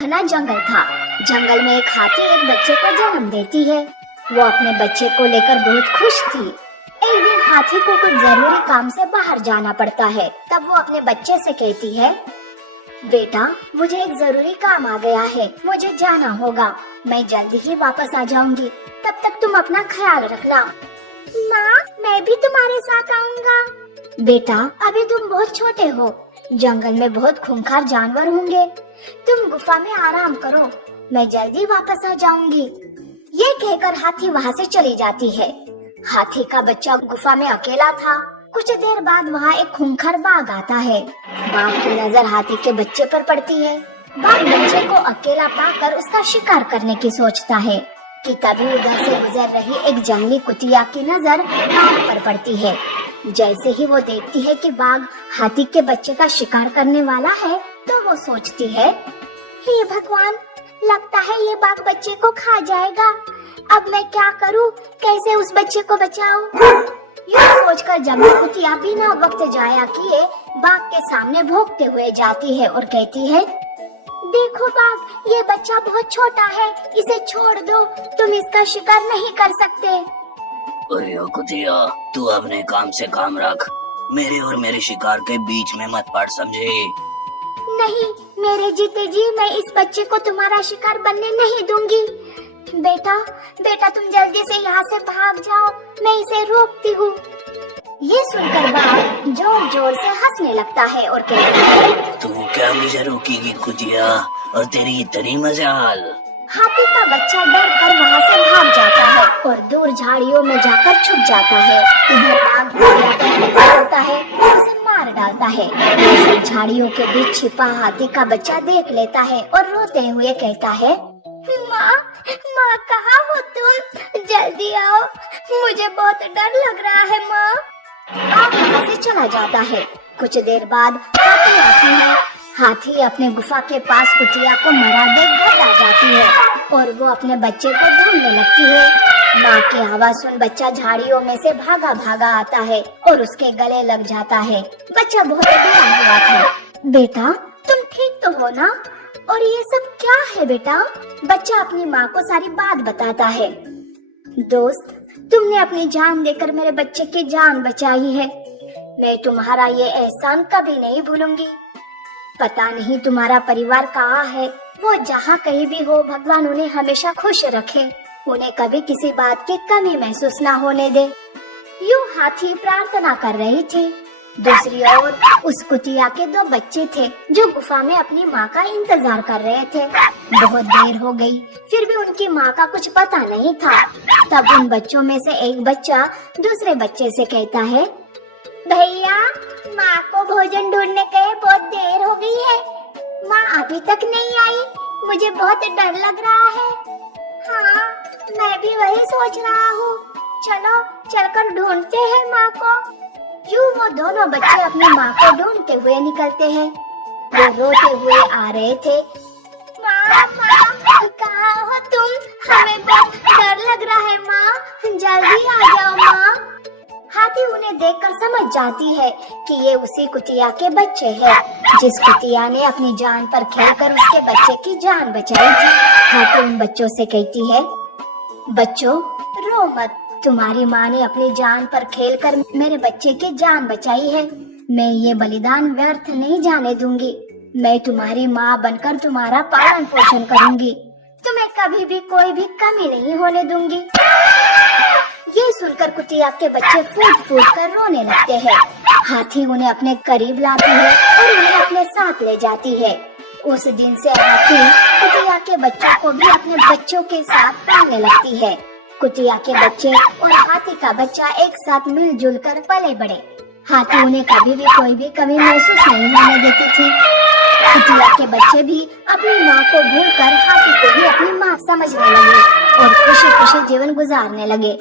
घना जंगल था। जंगल में एक हाथी एक बच्चे को जन्म देती है। वो अपने बच्चे को लेकर बहुत खुश थी। एक दिन हाथी को कुछ जरूरी काम से बाहर जाना पड़ता है। तब वो अपने बच्चे से कहती है, बेटा मुझे एक जरूरी काम आ गया है, मुझे जाना होगा, मैं जल्दी ही वापस आ जाऊंगी, तब तक तुम अपना ख्याल रखना। माँ मैं भी तुम्हारे साथ आऊंगा। बेटा अभी तुम बहुत छोटे हो, जंगल में बहुत खूंखार जानवर होंगे, तुम गुफा में आराम करो, मैं जल्दी वापस आ जाऊंगी। ये कहकर हाथी वहाँ से चली जाती है। हाथी का बच्चा गुफा में अकेला था। कुछ देर बाद वहाँ एक खूंखार बाघ आता है। बाघ की नजर हाथी के बच्चे पर पड़ती है। बाघ बच्चे को अकेला पाकर उसका शिकार करने की सोचता है कि तभी उधर से गुजर रही एक जंगली कुतिया की नजर बाघ पर पड़ती है। जैसे ही वो देखती है कि बाघ हाथी के बच्चे का शिकार करने वाला है, तो वो सोचती है, हे भगवान, लगता है ये बाघ बच्चे को खा जाएगा। अब मैं क्या करूं? कैसे उस बच्चे को बचाऊं? यह सोचकर जंगली कुतिया बिना वक्त जाया किए बाघ के सामने भौंकते हुए जाती है और कहती है, देखो बाघ, ये बच्चा बहुत छोटा है, इसे छोड़ दो, तुम इसका शिकार नहीं कर सकते। अरे ओ कुतिया, तू अपने काम से काम रख, मेरे और मेरे शिकार के बीच में मत पड़, समझे? नहीं मेरे जीते जी मैं इस बच्चे को तुम्हारा शिकार बनने नहीं दूंगी। बेटा तुम जल्दी से यहाँ से भाग जाओ, मैं इसे रोकती हूँ। ये सुनकर बाघ जोर जोर से हंसने लगता है और कहता है, तू क्या मुझे रोकेगी कुतिया, और तेरी इतनी मजाल। हाथी का बच्चा डर कर वहाँ से भाग जाता है और दूर झाड़ियों में जाकर छुप जाता है। इधर बाघ होता है और उसे मार डालता है। सब झाड़ियों के बीच छिपा हाथी का बच्चा देख लेता है और रोते हुए कहता है, माँ कहाँ हो तुम? जल्दी आओ, मुझे बहुत डर लग रहा है माँ। बाघ वहाँ से चला जाता है। कुछ देर बाद हाथी आती है। हाथी अपने गुफा के पास कुतिया को मरा देख घर आ जाती है और वो अपने बच्चे को ढूंढने लगती है। माँ की आवाज सुन बच्चा झाड़ियों में से भागा भागा आता है और उसके गले लग जाता है। बच्चा बहुत डरा हुआ था। बेटा तुम ठीक तो हो ना? और ये सब क्या है बेटा? बच्चा अपनी माँ को सारी बात बताता है। दोस्त, तुमने अपनी जान देकर मेरे बच्चे की जान बचाई है, मैं तुम्हारा ये एहसान कभी नहीं भूलूंगी। पता नहीं तुम्हारा परिवार कहाँ है, वो जहाँ कहीं भी हो, भगवान उन्हें हमेशा खुश रखे, उन्हें कभी किसी बात की कमी महसूस ना होने दे। यूं हाथी प्रार्थना कर रही थी। दूसरी ओर उस कुतिया के 2 बच्चे थे जो गुफा में अपनी माँ का इंतजार कर रहे थे। बहुत देर हो गई, फिर भी उनकी माँ का कुछ पता नहीं था। तब उन बच्चों में से एक बच्चा दूसरे बच्चे से कहता है, भैया माँ को भोजन ढूंढने गए, बहुत देर हो गई है, माँ अभी तक नहीं आई, मुझे बहुत डर लग रहा है। हाँ मैं भी वही सोच रहा हूँ, चलो चलकर ढूंढते हैं माँ को। यूं वो दोनों बच्चे अपनी माँ को ढूंढते हुए निकलते हैं। वो रोते हुए आ रहे थे। माँ कहाँ हो तुम? हमें बहुत डर लग रहा है माँ, जल्दी आ जाओ माँ। हाथी उन्हें देखकर समझ जाती है कि ये उसी कुतिया के बच्चे हैं, जिस कुतिया ने अपनी जान पर खेलकर उसके बच्चे की जान बचाई थी। हाथी उन बच्चों से कहती है, बच्चों रो मत, तुम्हारी माँ ने अपनी जान पर खेलकर मेरे बच्चे की जान बचाई है, मैं ये बलिदान व्यर्थ नहीं जाने दूंगी। मैं तुम्हारी माँ बनकर तुम्हारा पालन पोषण करूंगी, तुम्हें कभी भी कोई भी कमी नहीं होने दूंगी। ये सुनकर कुतिया के बच्चे फूट फूट कर रोने लगते हैं। हाथी उन्हें अपने करीब लाती है और उन्हें अपने साथ ले जाती है। उस दिन से हाथी कुतिया के बच्चों को भी अपने बच्चों के साथ पालने लगती है। कुतिया के बच्चे और हाथी का बच्चा एक साथ मिलजुल कर पले बड़े। हाथी उन्हें कभी भी कोई भी कमी महसूस नहीं होने देती थी। कुतिया के बच्चे भी अपनी माँ को भूलकर हाथी को ही अपनी माँ समझने लगे और खुशी खुशी जीवन गुजारने लगे।